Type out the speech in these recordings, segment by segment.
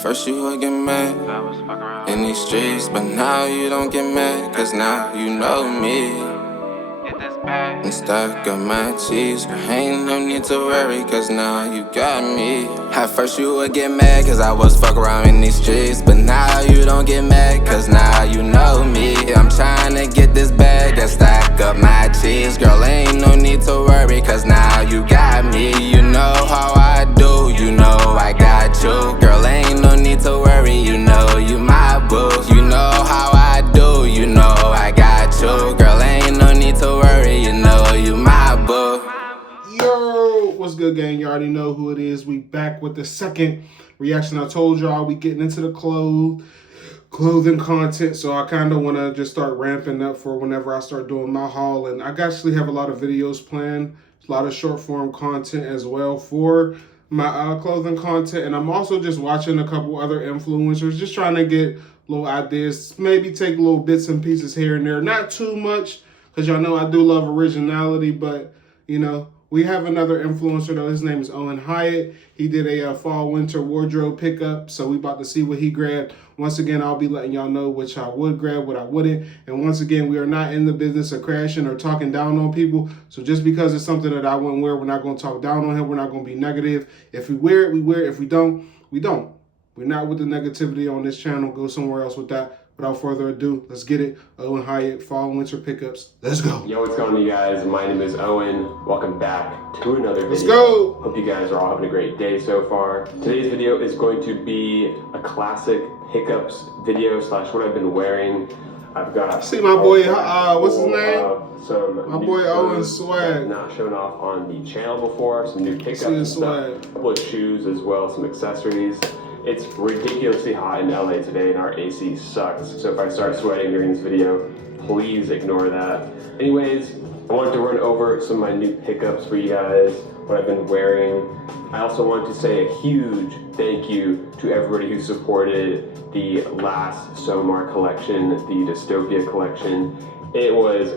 first you would get mad in these streets, but now you don't get mad, cause now you know me. And stack up my cheese, girl, ain't no need to worry, cause now you got me. At first you would get mad, cause I was fuck around in these streets, but now you don't get mad, cause now you know me. I'm trying to get this bag and stack up my cheese, girl, ain't no need to worry, cause now you got me. You know how I do, you know I got you, girl, ain't no need to worry, you know you my boo. You know how I do, you know I got you, girl, ain't no need to worry, you know you my boo. Yo, what's good, gang? You already know who it is. We back with the second reaction. I told y'all we getting into the clothing content, so I kind of want to just start ramping up for whenever I start doing my haul. And I actually have a lot of videos planned, a lot of short form content as well for my clothing content. And I'm also just watching a couple other influencers, just trying to get little ideas, maybe take little bits and pieces here and there. Not too much, because y'all know I do love originality, but you know, we have another influencer though. His name is Owen Hyatt. He did a fall winter wardrobe pickup, so we about to see what he grabbed. Once again, I'll be letting y'all know which I would grab, what I wouldn't. And once again, we are not in the business of crashing or talking down on people. So just because it's something that I wouldn't wear, we're not going to talk down on him. We're not going to be negative. If we wear it, we wear it. If we don't, we don't. We're not with the negativity on this channel. Go somewhere else with that. Without further ado, let's get it. Owen Hyatt, fall winter pickups. Let's go. Yo, what's going on, you guys? My name is Owen. Welcome back to another video. Let's go. Hope you guys are all having a great day so far. Today's video is going to be a classic pickups video slash what I've been wearing. I've got see my boy, what's his name? Some my boy Owen swag. Not shown off on the channel before. Some new pickups and stuff. A couple of shoes as well, some accessories. It's ridiculously hot in LA today and our AC sucks. So if I start sweating during this video, please ignore that. Anyways, I wanted to run over some of my new pickups for you guys, what I've been wearing. I also wanted to say a huge thank you to everybody who supported the last Somar collection, the Dystopia collection. It was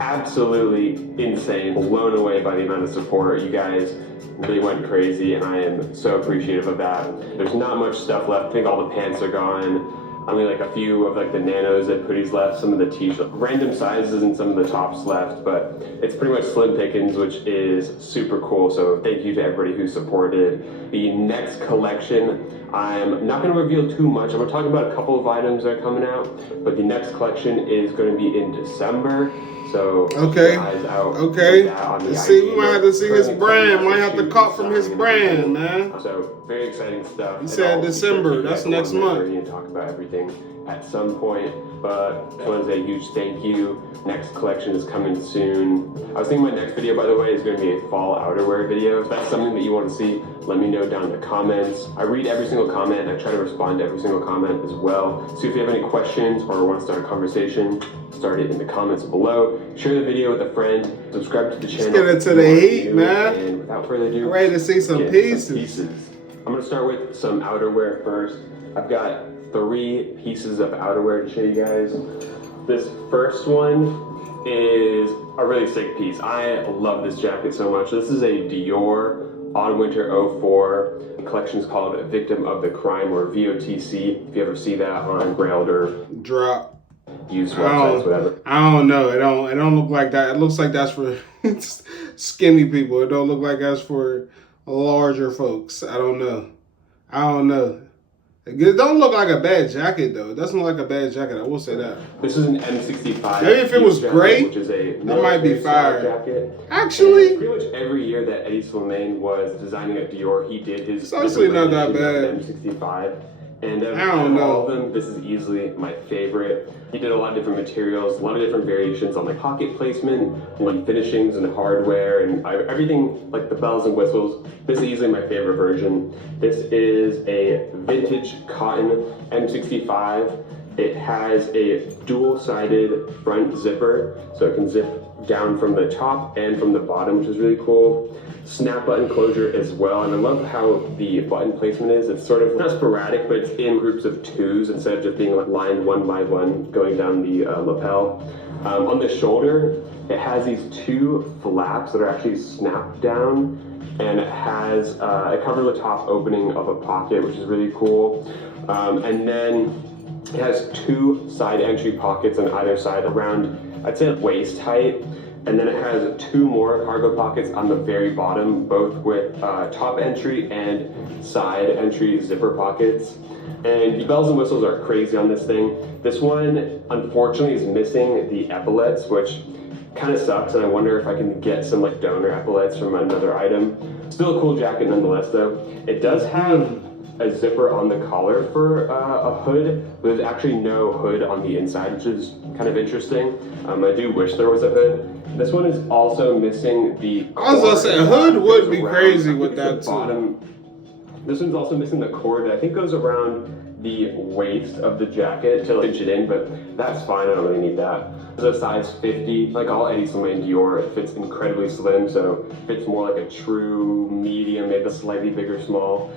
absolutely insane, blown away by the amount of support. You guys really went crazy, and I am so appreciative of that. There's not much stuff left. I think all the pants are gone. Only like a few of like the nanos and hoodies left, some of the t-shirts, random sizes and some of the tops left, but it's pretty much slim pickings, which is super cool. So thank you to everybody who supported. The next collection, I'm not going to reveal too much. I'm going to talk about a couple of items that are coming out, but the next collection is going to be in December. So okay, okay. Let's see, we might have to see his brand. Might have to cop from his brand, man. So very exciting stuff. He said December. That's next month. We're going to talk about everything at some point, but I want to say a huge thank you. Next collection is coming soon. I was thinking my next video, by the way, is going to be a fall outerwear video. If that's something that you want to see, let me know down in the comments. I read every single comment and I try to respond to every single comment as well. So if you have any questions or want to start a conversation, start it in the comments below. Share the video with a friend. Subscribe to the channel. Let's get into the heat, man. And without further ado, I'm ready to see some pieces. I'm going to start with some outerwear first. I've got 3 pieces of outerwear to show you guys. This first one is a really sick piece. I love this jacket so much. This is a Dior Autumn Winter 04. The collection is called Victim of the Crime, or VOTC. If you ever see that on Grailed or Drop. Used websites, whatever. I don't know. It don't look like that. It looks like that's for skinny people. It don't look like that's for larger folks. I don't know. It don't look like a bad jacket though. It doesn't look like a bad jacket. I will say that. This is an M65. Maybe if it was gray, which is a that might be fire. Jacket. Actually, and pretty much every year that Eddie Slimane was designing at Dior, he did his. It's actually not that bad. M65. And I don't know. All of them, this is easily my favorite. He did a lot of different materials, a lot of different variations on like pocket placement, like finishings and hardware, and everything, like the bells and whistles. This is easily my favorite version. This is a vintage cotton M65. It has a dual-sided front zipper, so it can zip down from the top and from the bottom, which is really cool. Snap button closure as well, and I love how the button placement is. It's sort of not sporadic, but it's in groups of 2s instead of just being like lined 1 by 1 going down the lapel. On the shoulder, it has these 2 flaps that are actually snapped down and it has it covers the top opening of a pocket, which is really cool. And then it has 2 side entry pockets on either side around, I'd say, waist height. And then it has 2 more cargo pockets on the very bottom, both with top entry and side entry zipper pockets. And the bells and whistles are crazy on this thing. This one, unfortunately, is missing the epaulets, which kind of sucks, and I wonder if I can get some like donor epaulets from another item. Still a cool jacket nonetheless, though. It does have a zipper on the collar for a hood, but there's actually no hood on the inside, which is kind of interesting. I do wish there was a hood. This one is also missing the cord. I was gonna say a hood would be crazy with that too. This one's also missing the cord that I think goes around the waist of the jacket to pinch it in, but that's fine, I don't really need that. It's a size 50, like all Eddie Slimane Dior, it fits incredibly slim, so it fits more like a true medium, maybe a slightly bigger small.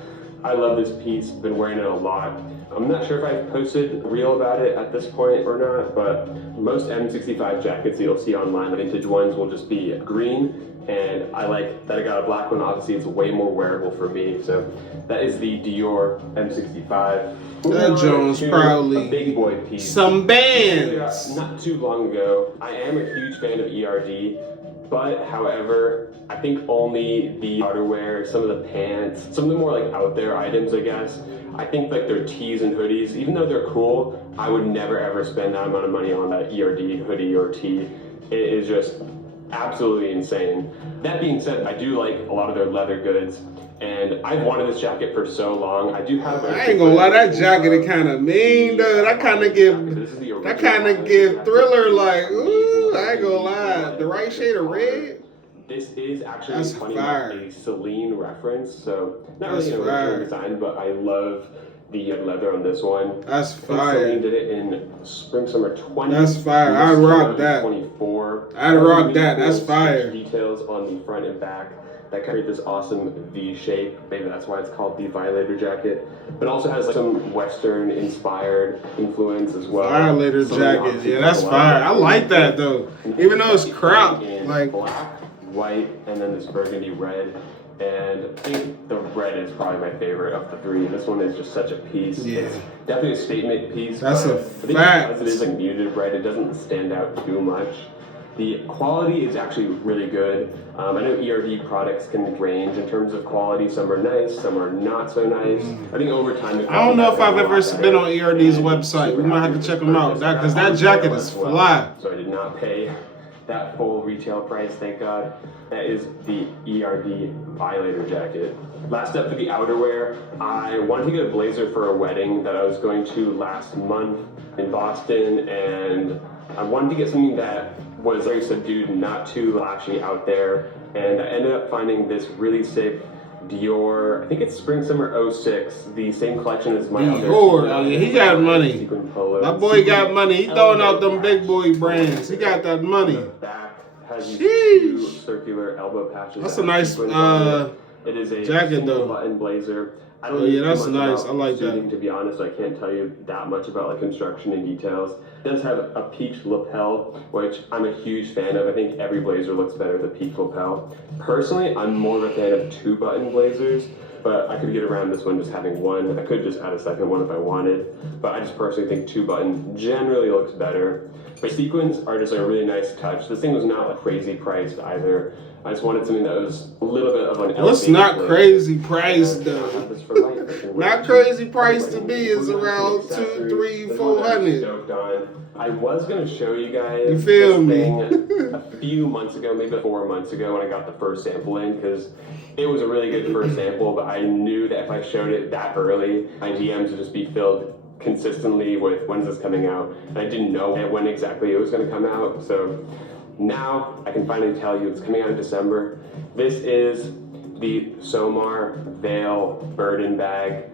I love this piece, been wearing it a lot. I'm not sure if I've posted a reel about it at this point or not, but most M65 jackets you'll see online, vintage ones, will just be green. And I like that I got a black one. Obviously, it's way more wearable for me. So that is the Dior M65. That Jones proudly. A big boy piece. Some bands. Not too long ago, I am a huge fan of ERD. But however, I think only the outerwear, some of the pants, some of the more like out there items, I guess. I think like their tees and hoodies, even though they're cool, I would never ever spend that amount of money on that ERD hoodie or tee. It is just absolutely insane. That being said, I do like a lot of their leather goods, and I've wanted this jacket for so long. I do have. I ain't gonna lie, that jacket is kind of mean, though. That kind of give Thriller like, ooh. I ain't gonna lie, the right shade of red. This is actually funny, a Celine reference, so not That's really an original design, but I love the leather on this one. That's fire. Celine did it in spring summer 20. That's fire. I'd rock that. 24. I'd rock that. That's fire. Details on the front and back that create this awesome V shape. Maybe that's why it's called the Violator jacket. But it also has like some Western inspired influence as well. Violator jacket, yeah, that's fire. I like that though. Even though it's crap, like black, white, and then this burgundy red. And I think the red is probably my favorite of the 3. This one is just such a piece. Yeah. It's definitely a statement piece. That's a fact. Because it is like muted red, it doesn't stand out too much. The quality is actually really good. I know ERD products can range in terms of quality. Some are nice, some are not so nice. I think over time, I don't know if I've ever been on ERD's website. We might have to check them out. Because that jacket is fly. So I did not pay that full retail price, thank God. That is the ERD Violator jacket. Last up for the outerwear, I wanted to get a blazer for a wedding that I was going to last month in Boston, and I wanted to get something that was very subdued, not too flashy out there, and I ended up finding this really sick Dior, I think it's spring summer 06, the same collection as my Dior, oh yeah, he got money. My boy got money. He throwing out them big boy brands. He got that money. Has these 2 circular elbow patches. That's a nice it is a jacket though. Button blazer. I don't oh yeah, that's nice. I like that. that. To be honest, I can't tell you that much about like construction and details. It does have a peaked lapel, which I'm a huge fan of. I think every blazer looks better with a peaked lapel. Personally, I'm more of a fan of 2-button blazers, but I could get around this one just having one. I could just add a second one if I wanted, but I just personally think 2-button generally looks better. But sequins are just a really nice touch. This thing was not crazy priced either. I just wanted something that was a little bit of an what's not crazy priced though? Not crazy priced to me is around 200, 300, 400. I was gonna show you guys. You feel me? A few months ago, maybe 4 months ago, when I got the first sample in, because it was a really good first sample. But I knew that if I showed it that early, my DMs would just be filled consistently with when's this coming out, and I didn't know when exactly it was going to come out. So now I can finally tell you it's coming out in December. This is the Somar Veil Burden Bag.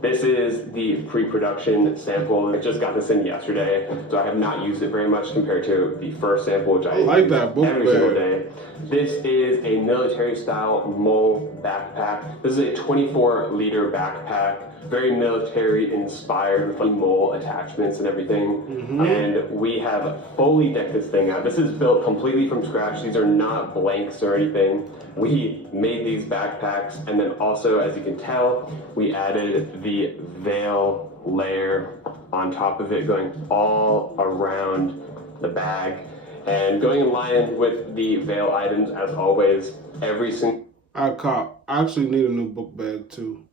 This is the pre-production sample. I just got this in yesterday, so I have not used it very much compared to the first sample, which I like that book every single day. This is a military style mole backpack. This is a 24-liter backpack, very military inspired with like mole attachments and everything. And we have fully decked this thing out. This is built completely from scratch. These are not blanks or anything. We made these backpacks, and then also, as you can tell, we added the veil layer on top of it, going all around the bag. And going in line with the veil items, as always, every single... I actually need a new book bag too.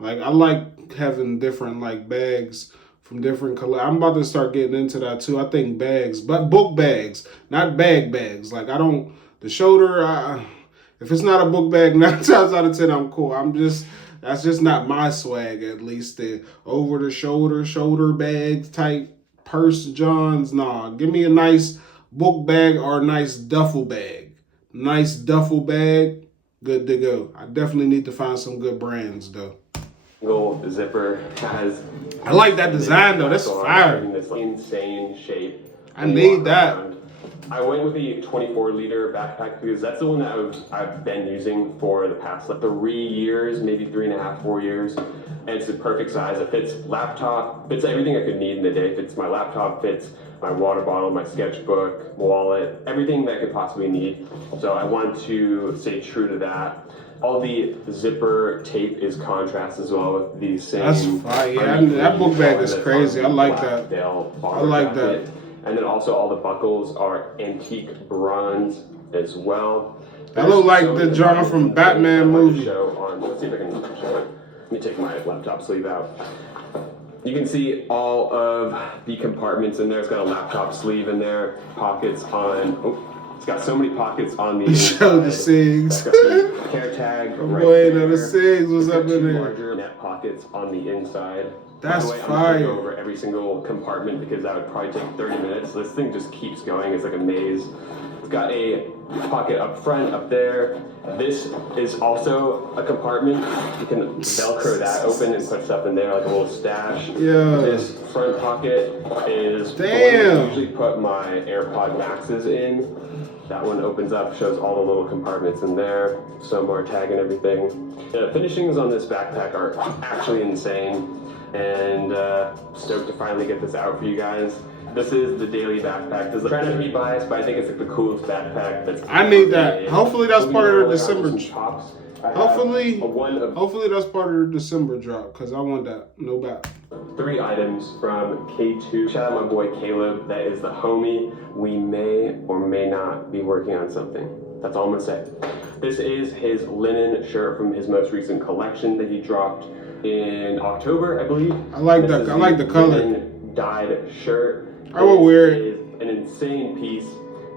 Like, I like having different like bags from different color. I'm about to start getting into that too. I think bags, but book bags, not bags. Like, I don't, the shoulder, if it's not a book bag, 9 times out of 10, I'm cool. That's just not my swag, at least. The over the shoulder bag type purse Johns. Nah, give me a nice book bag or a nice duffel bag. Nice duffel bag, good to go. I definitely need to find some good brands though. Single zipper has... I like that design though, that's fire. In this insane shape. I need that. I went with the 24-liter backpack because that's the one that I've been using for the past like 3 years, maybe 3.5, 4 years. And it's the perfect size. It fits laptop, fits everything I could need in the day. It fits my laptop, fits my water bottle, my sketchbook, wallet, everything that I could possibly need. So I wanted to stay true to that. All the zipper tape is contrast as well with the same. That's fire. Yeah, that book bag is crazy. I like that. I like that. And then also all the buckles are antique bronze as well. That look like the John from Batman movie. Let's see if I can show it. Let me take my laptop sleeve out. You can see all of the compartments in there. It's got a laptop sleeve in there, pockets on, it's got so many pockets on the inside. Show the SIGs. It's got the care tag right there. The there. SIGs was up in there. Larger net pockets on the inside. That's By the way, fire. I'm going to go over every single compartment because that would probably take 30 minutes. This thing just keeps going. It's like a maze. It's got a pocket up front, up there. This is also a compartment. You can Velcro that open and put stuff in there, like a little stash. Yeah. This front pocket is the one I usually put my AirPod Maxes in. That one opens up, shows all the little compartments in there. Some more tag and everything. The finishings on this backpack are actually insane. And stoked to finally get this out for you guys. This is the daily backpack. I'm trying not to be biased, but I think it's like the coolest backpack that's... I need that. Hopefully that's part of the December. Hopefully that's part of the December drop, because I want that. No doubt. 3 items from K2. Shout out my boy Caleb. That is the homie. We may or may not be working on something. That's all I'm gonna say. This is his linen shirt from his most recent collection that he dropped in October, I believe. I like that. I like the color. Dyed shirt. I will wear it. It is an insane piece.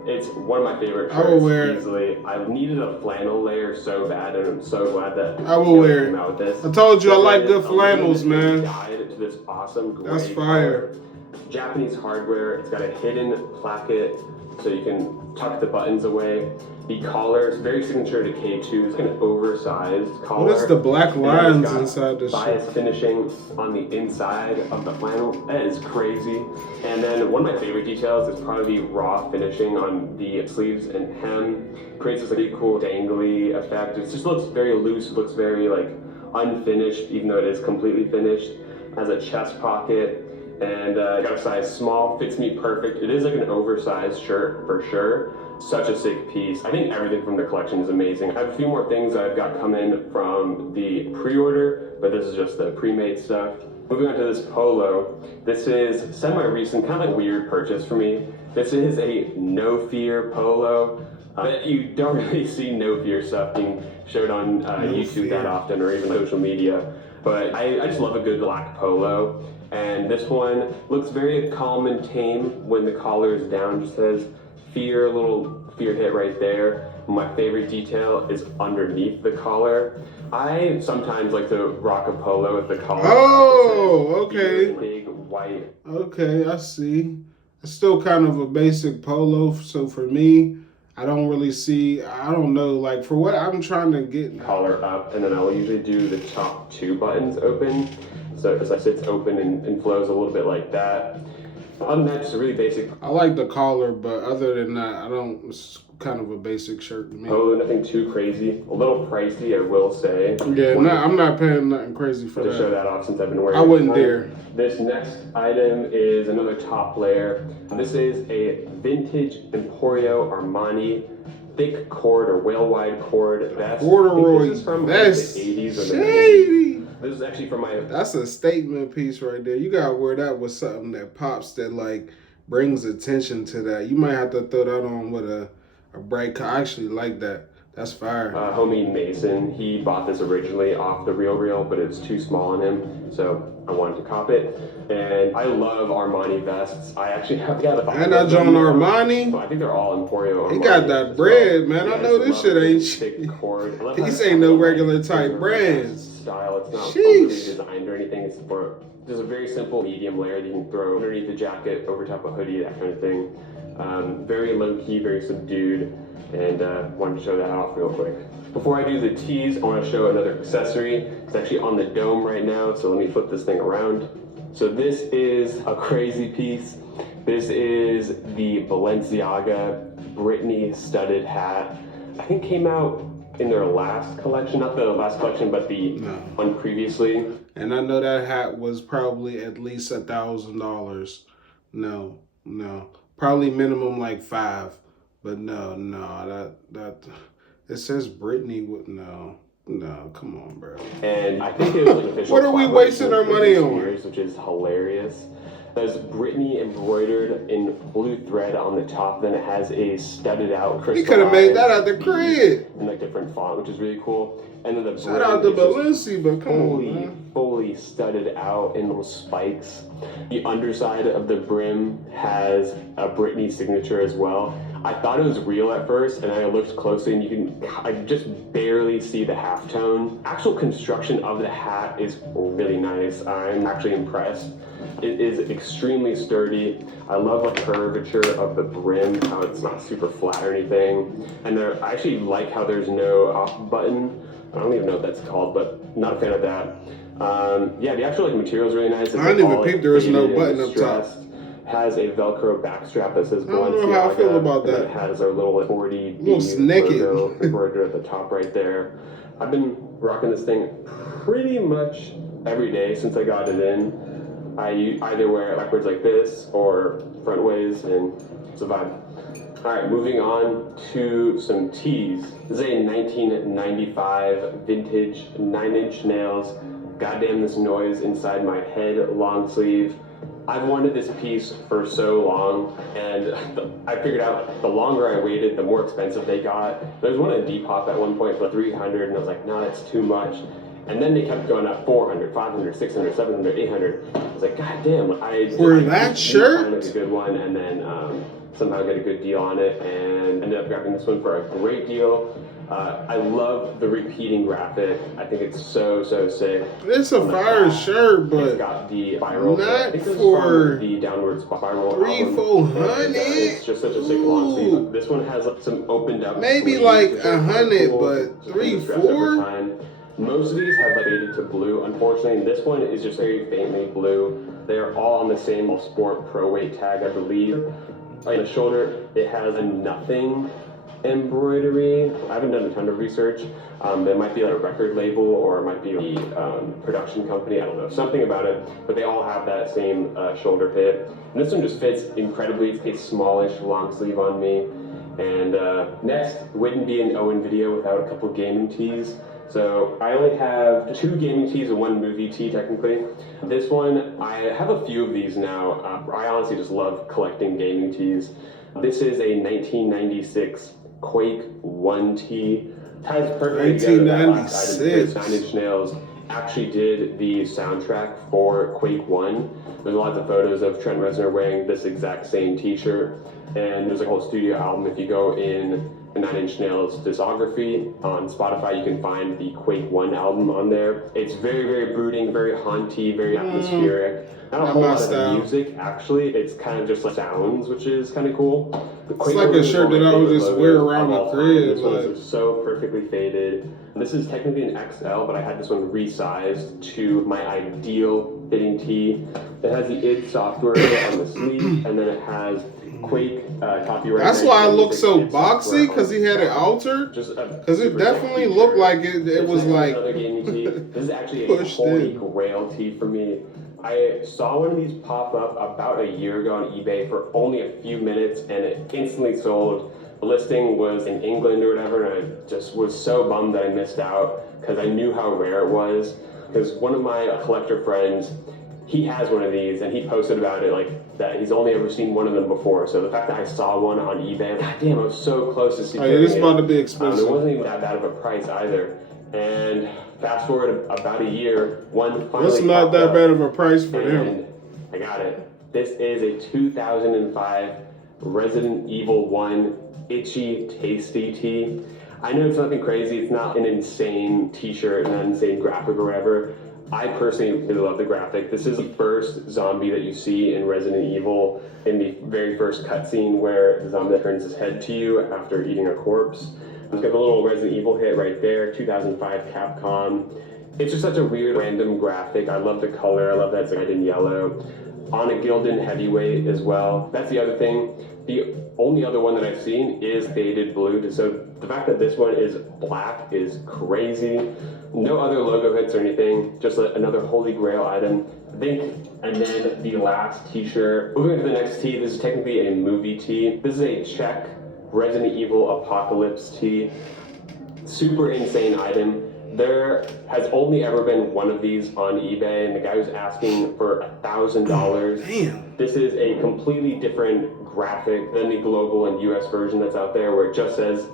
It's one of my favorite shirts. I will wear it. Easily. I needed a flannel layer so bad, and I'm so glad that I will wear it. came out with this. I told you I like good flannels, man. Dyed to this awesome gray That's fire. color. Japanese hardware. It's got a hidden placket, so you can tuck the buttons away. The collar is very signature to K2. It's an oversized collar. What is the black lines inside this bias shirt? finishing on the inside of the flannel. That is crazy. And then one of my favorite details is probably the raw finishing on the sleeves and hem. Creates this really cool dangly effect. It just looks very loose. It looks very like unfinished, even though it is completely finished. Has a chest pocket. And got a size small, fits me perfect. It is like an oversized shirt for sure. Such a sick piece. I think everything from the collection is amazing. I have a few more things I've got coming from the pre-order, but this is just the pre-made stuff. Moving on to this polo. This is semi-recent, kind of like a weird purchase for me. This is a No Fear polo. You don't really see No Fear stuff being showed on YouTube that often, or even social media. But I just love a good black polo. And this one looks very calm and tame when the collar is down. Just says fear, a little fear hit right there. My favorite detail is underneath the collar. I sometimes like to rock a polo with the collar. Oh, okay. Big white. Okay, I see. It's still kind of a basic polo, so for me, I don't really see, I don't know, like for what I'm trying to get. Collar up, and then I'll usually do the top 2 buttons open. So it sits open and flows a little bit like that. Other than that, just a really basic. I like the collar, but other than that, I don't. It's kind of a basic shirt to me. Oh, nothing too crazy. A little pricey, I will say. Yeah, I'm not paying nothing crazy for to that. show that off since I've been wearing I it. wouldn't dare. This next item is another top layer. This is a vintage Emporio Armani thick cord or whale wide cord vest. Corduroy this is from vest. the 80s or the Shady. 90s. This is actually from my... That's a statement piece right there. You gotta wear that with something that pops, that like brings attention to that. You might have to throw that on with a bright color. I actually like that. That's fire. Homie Mason, he bought this originally off the RealReal, but it's too small on him, so I wanted to cop it. And I love Armani vests. I actually have got a... And that John Armani. I think they're all Emporio Armani. He got that bread, man. I know this shit ain't thick cord. These ain't no regular type brands. Style. It's not Sheesh. overly designed or anything. It's for just a very simple medium layer that you can throw underneath the jacket, over top a hoodie, that kind of thing. Very low key, very subdued, and wanted to show that off real quick. Before I do the tees, I want to show another accessory. It's actually on the dome right now, so let me flip this thing around. So this is a crazy piece. This is the Balenciaga Britney studded hat. I think came out in their last collection, not the last collection, but the one previously. And I know that hat was probably at least $1,000. No, probably minimum like $5,000. But no, that it says Britney with no, come on, bro. And I think it was an official. What are we wasting our money on? Which is hilarious. There's Britney embroidered in blue thread on the top. Then it has a studded out crystal. He could have made that at the crib. In like different font, which is really cool. And then the shout out to Balenci, but come on, man. Fully studded out in little spikes. The underside of the brim has a Britney signature as well. I thought it was real at first, and I looked closely, and I just barely see the halftone. Actual construction of the hat is really nice. I'm actually impressed. It is extremely sturdy. I love the curvature of the brim, how it's not super flat or anything. And I actually like how there's no off button. I don't even know what that's called, but not a fan of that. Yeah, the actual material is really nice. I didn't even think there was no button up top. Has a Velcro backstrap that says Balenciaga. I don't know how I feel about that. It has our little 40 logo embroidered at the top right there. I've been rocking this thing pretty much every day since I got it in. I either wear it backwards like this or front ways, and it's a vibe. All right, moving on to some tees. This is a 1995 vintage 9-inch nails. Goddamn this noise inside my head long sleeve. I've wanted this piece for so long, and I figured out the longer I waited, the more expensive they got. There was one at Depop at one point for $300, and I was like, no, that's too much. And then they kept going up $400, $500, $600, $700, $800. I was like, God damn! For that shirt? Find like a good one, and then somehow get a good deal on it, and ended up grabbing this one for a great deal. I love the repeating graphic. I think it's so sick. It's a fire shirt, but it's got the spiral. Not for the downward spiral. $300-$400. It's just such a sick long sleeve. This one has some opened up. Maybe sleeves, like $100, cool, but $300-$400. Most of these have like faded to blue. Unfortunately, this one is just very faintly blue. They are all on the same Sport Pro Weight tag, I believe. On the shoulder, it has a nothing embroidery. I haven't done a ton of research. It might be like a record label, or it might be a production company. I don't know, something about it. But they all have that same shoulder pit. And this one just fits incredibly. It's a smallish long sleeve on me. And next, wouldn't be an Owen video without a couple gaming tees. So I only have 2 gaming tees and 1 movie tee technically. This one, I have a few of these now. I honestly just love collecting gaming tees. This is a 1996 Quake 1 tee. Ties perfectly together. 1996. 9-inch Nails actually did the soundtrack for Quake 1. There's lots of photos of Trent Reznor wearing this exact same t-shirt. And there's a whole studio album. If you go in the 9-inch Nails discography on Spotify, you can find the Quake 1 album on there. It's very brooding, very haunty, very atmospheric. Not a whole lot of the music, actually. It's kind of just like sounds, which is kind of cool. It's like a shirt that I would just wear around the crib. This one is so perfectly faded. This is technically an XL, but I had this one resized to my ideal fitting tee. It has the id software on the sleeve, and then it has Quake copyright. That's why it looked so boxy, because he had it altered. Because it definitely looked like it was like this is actually a holy grail tee for me. I saw one of these pop up about a year ago on eBay for only a few minutes, and it instantly sold. The listing was in England or whatever, and I just was so bummed that I missed out because I knew how rare it was. Because one of my collector friends, he has one of these, and he posted about it like that he's only ever seen one of them before. So the fact that I saw one on eBay, god damn, I was so close to seeing it. It's about to be expensive. It wasn't even that bad of a price either. And fast forward about a year, one finally. That's not that bad of a price for them. I got it. This is a 2005 Resident Evil 1 Itchy Tasty tee. I know it's nothing crazy. It's not an insane t-shirt, not an insane graphic or whatever. I personally really love the graphic. This is the first zombie that you see in Resident Evil in the very first cutscene where the zombie turns his head to you after eating a corpse. It's got the little Resident Evil hit right there, 2005 Capcom. It's just such a weird random graphic. I love the color. I love that it's red and yellow. On a Gildan heavyweight as well. That's the other thing. The only other one that I've seen is faded blue. So the fact that this one is black is crazy. No other logo hits or anything. Just another holy grail item, I think. And then the last t-shirt. Moving on to the next tee. This is technically a movie tee. This is a Czech Resident Evil Apocalypse tee. Super insane item. There has only ever been one of these on eBay, and the guy was asking for $1,000. Damn. This is a completely different graphic than the global and US version that's out there, where it just says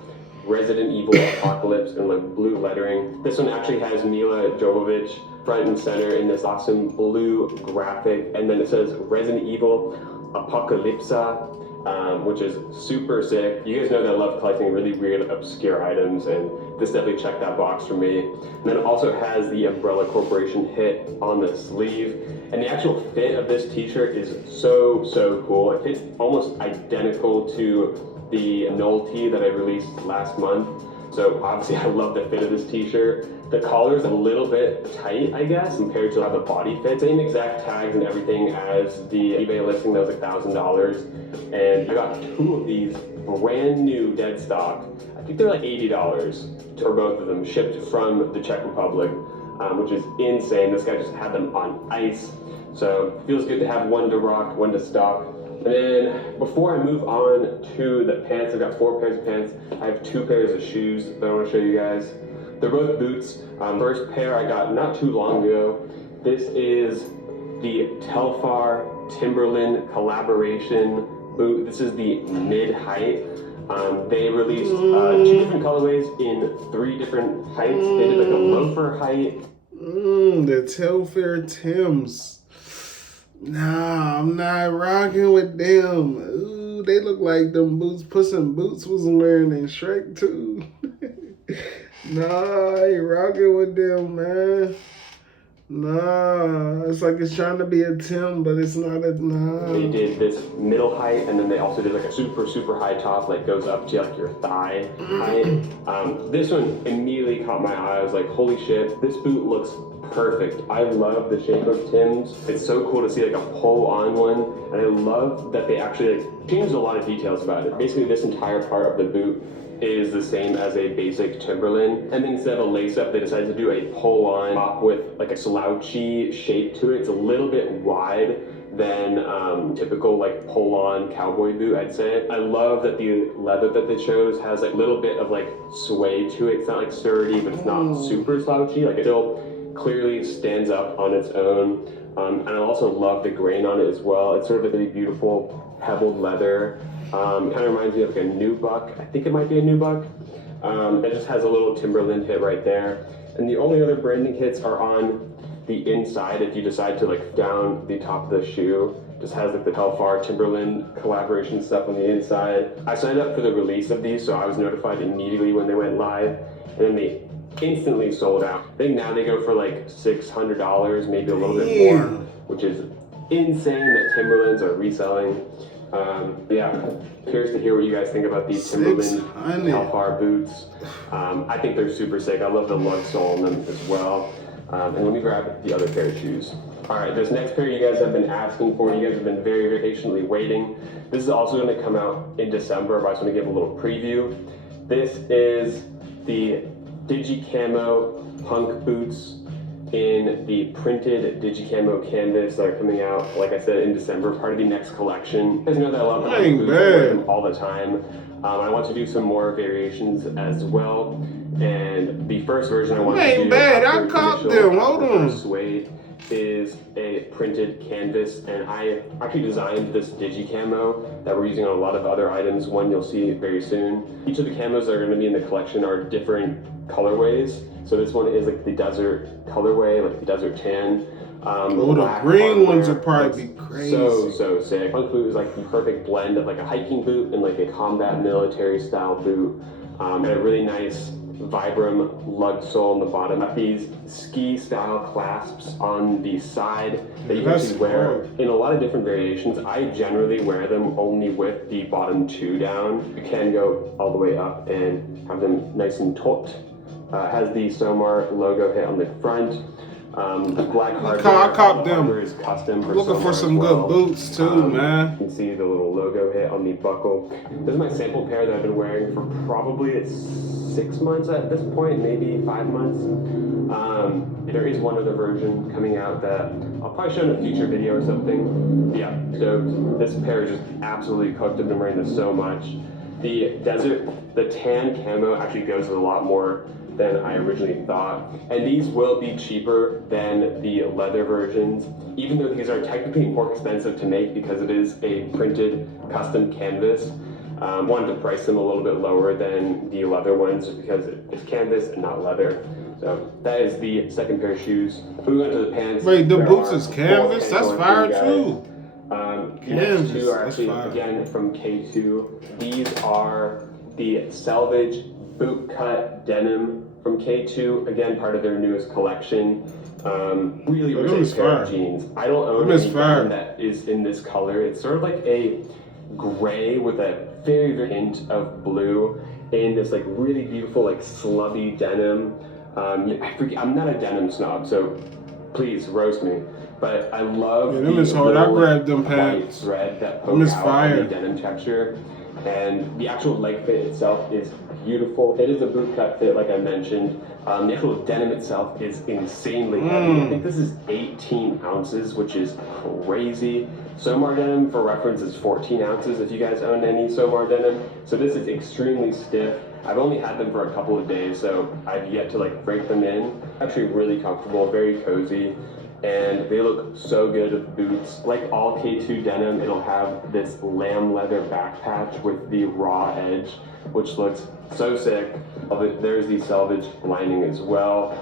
Resident Evil Apocalypse in like blue lettering. This one actually has Mila Jovovich front and center in this awesome blue graphic, and then it says Resident Evil Apocalypsa, which is super sick. You guys know that I love collecting really weird, obscure items, and this definitely checked that box for me. And then it also has the Umbrella Corporation hit on the sleeve. And the actual fit of this t-shirt is so cool. It fits almost identical to the Null tee that I released last month. So obviously I love the fit of this t-shirt. The collar is a little bit tight, I guess, compared to how the body fits. Same exact tags and everything as the eBay listing that was $1,000. And I got two of these brand new dead stock. I think they're like $80 for both of them, shipped from the Czech Republic, which is insane. This guy just had them on ice. So it feels good to have one to rock, one to stock. And then before I move on to the pants, I've got 4 pairs of pants. I have 2 pairs of shoes that I want to show you guys. They're both boots. First pair I got not too long ago. This is the Telfar Timberland collaboration boot. This is the mid-height. They released 2 different colorways in 3 different heights. They did like a loafer height. The Telfar Tims. Nah, I'm not rocking with them. Ooh, they look like them boots Puss in Boots was wearing in Shrek too. Nah, I ain't rocking with them, man. Nah, it's like it's trying to be a Tim, but it's not a, nah. They did this middle height, and then they also did like a super high top, like goes up to like your thigh height. This one immediately caught my eye. I was like, holy shit, this boot looks perfect. I love the shape of Tim's. It's so cool to see like a pull-on one, and I love that they actually like changed a lot of details about it. Basically, this entire part of the boot is the same as a basic Timberland, and then instead of a lace-up, they decided to do a pull-on top with like a slouchy shape to it. It's a little bit wide than typical like pull-on cowboy boot, I'd say. I love that the leather that they chose has like a little bit of like sway to it. It's not like sturdy, but it's not super slouchy. Like it still clearly stands up on its own. And I also love the grain on it as well. It's sort of a really beautiful pebbled leather. Kind of reminds me of like a nubuck. I think it might be a nubuck. It just has a little Timberland hit right there. And the only other branding hits are on the inside. If you decide to like down the top of the shoe, just has like the Telfar Timberland collaboration stuff on the inside. I signed up for the release of these, so I was notified immediately when they went live, and then they instantly sold out. I think now they go for like $600, maybe a little bit more, which is insane that Timberlands are reselling. Yeah, curious to hear what you guys think about these Timberland Calfar boots. I think they're super sick. I love the lug sole on them as well. And let me grab the other pair of shoes. All right, this next pair you guys have been asking for. You guys have been very, very patiently waiting. This is also going to come out in December, but I just want to give a little preview. This is the Digicamo Punk boots in the printed Digicamo canvas that are coming out, like I said, in December, part of the next collection. You guys know that I love the punk boots. I wear them all the time. I want to do some more variations as well. And the first version I want to do, I caught them. Hold on. Suede is a printed canvas, and I actually designed this Digicamo that we're using on a lot of other items. One you'll see very soon. Each of the camos that are going to be in the collection are different colorways. So this one is like the desert colorway, like the desert tan. The green ones would probably be crazy. So sick. Punk boot is like the perfect blend of like a hiking boot and like a combat military style boot. And a really nice Vibram lug sole on the bottom. Got these ski style clasps on the side that you can actually wear in a lot of different variations. I generally wear them only with the bottom two down. You can go all the way up and have them nice and taut. Has the Somar logo hit on the front. The black hardware is custom for looking for some good boots too, man. You can see the little logo hit on the buckle. This is my sample pair that I've been wearing for probably 6 months at this point, maybe 5 months. There is one other version coming out that I'll probably show in a future video or something. Yeah, so this pair is just absolutely cooked. I've been wearing this so much. The tan camo actually goes with a lot more than I originally thought. And these will be cheaper than the leather versions, even though these are technically more expensive to make because it is a printed custom canvas. Wanted to price them a little bit lower than the leather ones just because it's canvas and not leather. So that is the second pair of shoes. Moving on to the pants. Wait, the boots is canvas? That's fire too. Next two are actually, again, from K2. These are the Selvage boot cut denim from K2, again part of their newest collection. Really rich pair of jeans. I don't own any denim that is in this color. It's sort of like a gray with a very, very hint of blue in this like really beautiful like slubby denim. I'm not a denim snob, so please roast me. But I love them is hard. I grabbed them pants. Thread that pokes out on the denim texture. And the actual leg fit itself is beautiful. It is a boot cut fit, like I mentioned. The actual denim itself is insanely heavy. I think this is 18 ounces, which is crazy. Somar denim, for reference, is 14 ounces if you guys own any Somar denim. So this is extremely stiff. I've only had them for a couple of days, so I've yet to like break them in. Actually really comfortable, very cozy. And they look so good with boots. Like all K2 denim, it'll have this lamb leather back patch with the raw edge, which looks so sick. There's the selvage lining as well.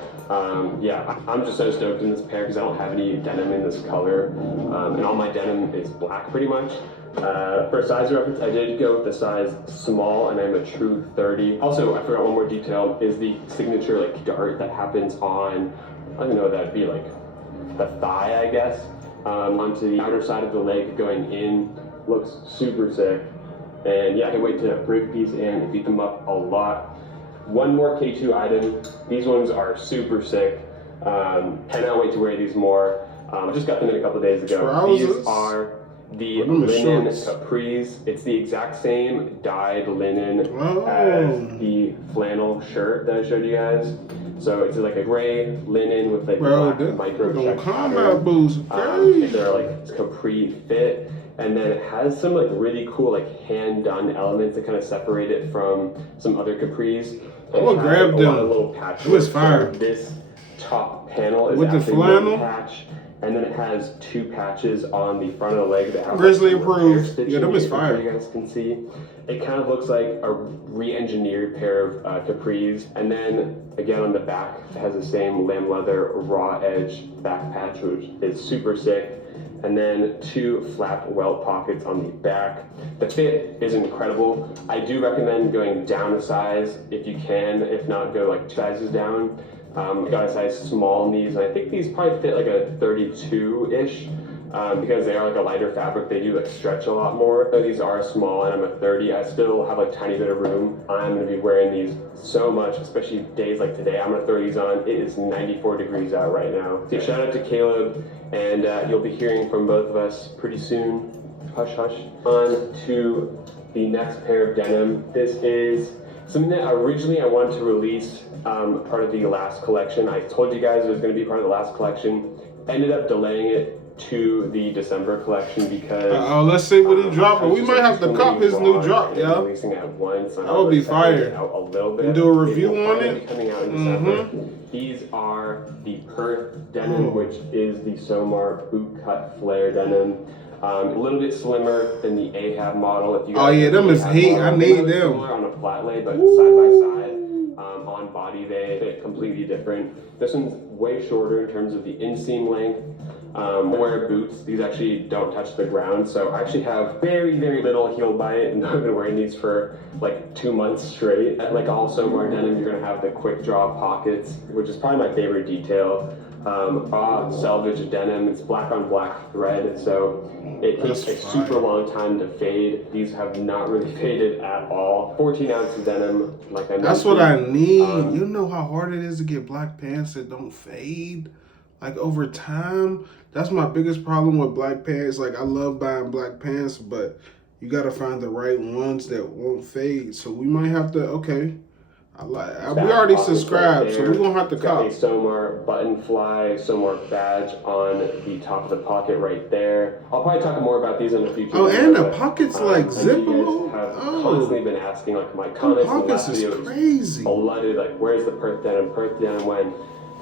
Yeah, I'm just so stoked in this pair because I don't have any denim in this color. And all my denim is black pretty much. For size reference, I did go with the size small, and I'm a true 30. Also, I forgot one more detail, is the signature like dart that happens on, I don't know what that'd be, like the thigh, I guess, onto the outer side of the leg going in. Looks super sick. And yeah, I can't wait to break these in and beat them up a lot. One more K2 item. These ones are super sick. Cannot wait to wear these more. I just got them in a couple of days ago. These are the linen capris. It's the exact same dyed linen as the flannel shirt that I showed you guys. So it's like a gray linen with like black micro pattern. They're like capri fit, and then it has some like really cool like hand done elements that kind of separate it from some other capris. I'm gonna grab them. A little patch. It was fire. This top panel is with the flannel patch. And then it has two patches on the front of the leg that have GRIZZLY approved. Yeah, them is fire. You guys can see. It kind of looks like a re-engineered pair of capris. And then again on the back, it has the same lamb leather raw edge back patch, which is super sick. And then two flap welt pockets on the back. The fit is incredible. I do recommend going down a size if you can. If not, go like 2 sizes down. Got a size small in these, and I think these probably fit like a 32-ish. because they are like a lighter fabric, they do like stretch a lot more. Though these are small and I'm a 30, I still have like a tiny bit of room. I'm gonna be wearing these so much, especially days like today. I'm gonna throw these on. It is 94 degrees out right now. So shout out to Caleb, and you'll be hearing from both of us pretty soon. Hush, hush. On to the next pair of denim. This is something that originally I wanted to release part of the last collection. I told you guys it was going to be part of the last collection. Ended up delaying it to the December collection because let's see what he dropped. We might have to cop his new drop, yeah. Releasing at once. That would be fire. Out a little bit. And do a review on it. Coming out in December. These are the Perth denim, which is the Somar boot cut flare denim. A little bit slimmer than the Ahab model. If you guys them is heat. I need them. On a flat lay, but side by side, on body they fit completely different. This one's way shorter in terms of the inseam length. I wear boots. These actually don't touch the ground, so I actually have very, very little heel bite, and I've been wearing these for like 2 months straight. And like all Somar denim, you're gonna have the quick draw pockets, which is probably my favorite detail. Raw selvage denim. It's black on black thread, so it takes a super long time to fade. These have not really faded at all. 14 ounce of denim, like I mentioned. That's what I need. You know how hard it is to get black pants that don't fade? Like over time, that's my biggest problem with black pants. Like I love buying black pants, but you gotta find the right ones that won't fade. So we might have to, we already subscribed, right, so we're gonna have to cop. A Somar button fly, Somar badge on the top of the pocket right there. I'll probably talk more about these in the future. Oh, and the pockets like zippable. Have constantly been asking, like my comments in the last video is crazy. Flooded, like where's the Perth denim? Perth denim when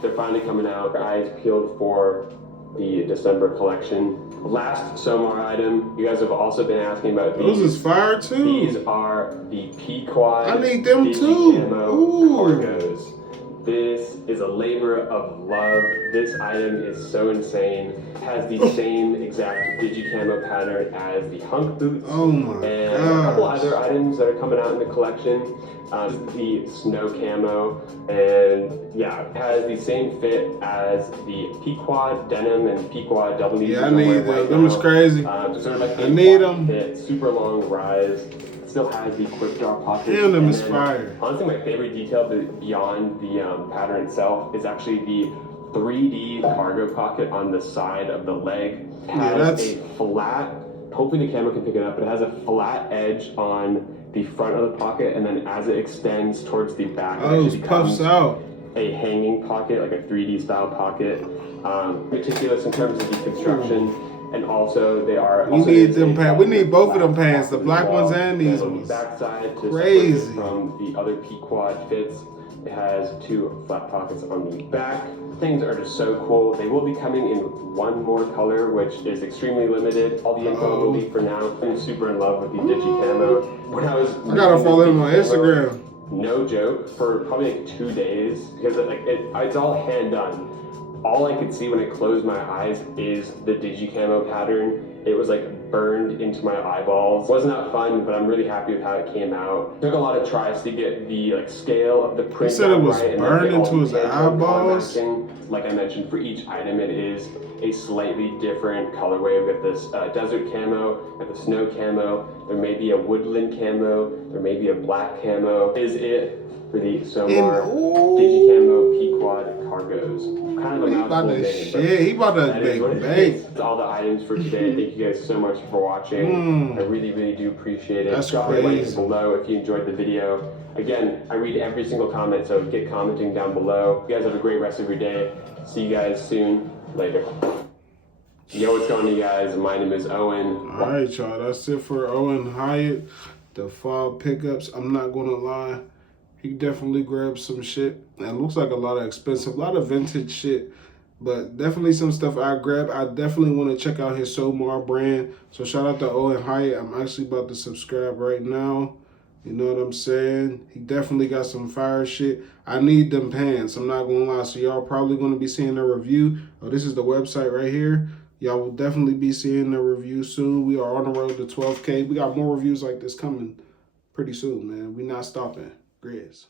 they're finally coming out. Eyes peeled for the December collection. Last Somar item, you guys have also been asking about these. Those is fire too. These are the Pequod. I need them too. Cargos. This is a labor of love. This item is so insane. It has the same exact digicamo pattern as the Hunk boots. Oh my and a couple other items that are coming out in the collection. The snow camo, and yeah, it has the same fit as the Pequod denim and Pequod W. Yeah, I need them. Them is crazy. Sort of like I need them. Fit, super long rise. Still has the quick draw pocket. Damn, them is fire. Honestly, my favorite detail beyond the pattern itself is actually the 3D cargo pocket on the side of the leg. It has a flat, hopefully the camera can pick it up, but it has a flat edge on the front of the pocket, and then as it extends towards the back, it actually becomes a hanging pocket, like a 3D style pocket. Meticulous in terms of the construction. And also, they are. We need them pants. We need both of them pants, the black ones and these ones. Backside to crazy. From the other Pequod fits, it has 2 flat pockets on the back. Things are just so cool. They will be coming in one more color, which is extremely limited. All the info will be for now. I'm super in love with the digicamo. When I gotta follow him on Instagram. No joke, for probably like 2 days, because it's all hand done. All I could see when I closed my eyes is the digicamo pattern. It was like burned into my eyeballs. It was not fun, but I'm really happy with how it came out. It took a lot of tries to get the scale of the print. You said it was right, burned into his eyeballs? Like I mentioned, for each item it is a slightly different colorway. We've got this desert camo, we've got the snow camo, there may be a woodland camo, there may be a black camo. Is it for the Somar digicamo Pequod cargos? Kind of a mouthful thing. He about to bake. That's all the items for today. Thank you guys so much for watching. I really, really do appreciate it. That's Drop a like below if you enjoyed the video. Again, I read every single comment, so get commenting down below. You guys have a great rest of your day. See you guys soon. Later. Yo, what's going on, you guys? My name is Owen. All right, y'all. That's it for Owen Hyatt. The fall pickups. I'm not gonna lie. He definitely grabbed some shit. And it looks like a lot of expensive, a lot of vintage shit. But definitely some stuff I grabbed. I definitely want to check out his Somar brand. So shout out to Owen Hyatt. I'm actually about to subscribe right now. You know what I'm saying? He definitely got some fire shit. I need them pants. I'm not going to lie. So y'all probably going to be seeing a review. Oh, this is the website right here. Y'all will definitely be seeing the review soon. We are on the road to 12K. We got more reviews like this coming pretty soon, man. We not stopping. Grizz.